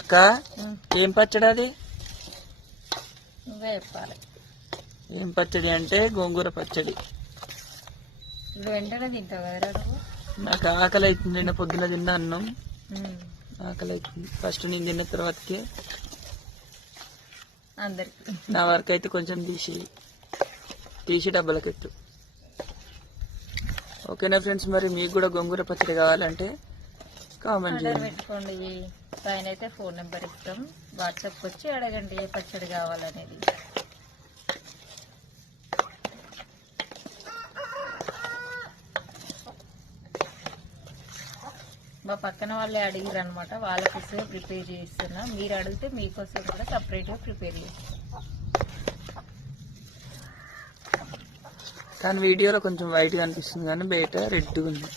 అక్క ఏం పచ్చడి అది? నువ్వే చెప్పాలి. ఏం పచ్చడి అంటే గోంగూర పచ్చడి. ఇప్పుడు వెంటనే తింటావు కదరా నువ్వు? నాకు ఆకలి అవుతుంది. నిన్న పొద్దున తిన్నా అన్నం, ఆకలి అవుతుంది. ఫస్ట్ నేను తిన్న తర్వాతకే అందరికి. నా వరకు అయితే కొంచెం తీసి డబ్బలకెట్టు. ఓకేనా ఫ్రెండ్స్? మరి మీకు కూడా గోంగూర పచ్చడి కావాలంటే కామెంట్ చేయండి. పెట్టుకోండి. పైన అయితే ఫోన్ నెంబర్ ఇస్తాం, వాట్సాప్కి వచ్చి అడగండి ఏ పచ్చడి కావాలనేది. మా పక్కన వాళ్ళే అడిగారు అనమాట, వాళ్ళ కోసమే ప్రిపేర్ చేస్తున్నా. మీరు అడిగితే మీకోసం కూడా సపరేట్గా ప్రిపేర్ చేస్తాం. కానీ వీడియోలో కొంచెం వైట్గా అనిపిస్తుంది కానీ బయట రెడ్గా ఉంది.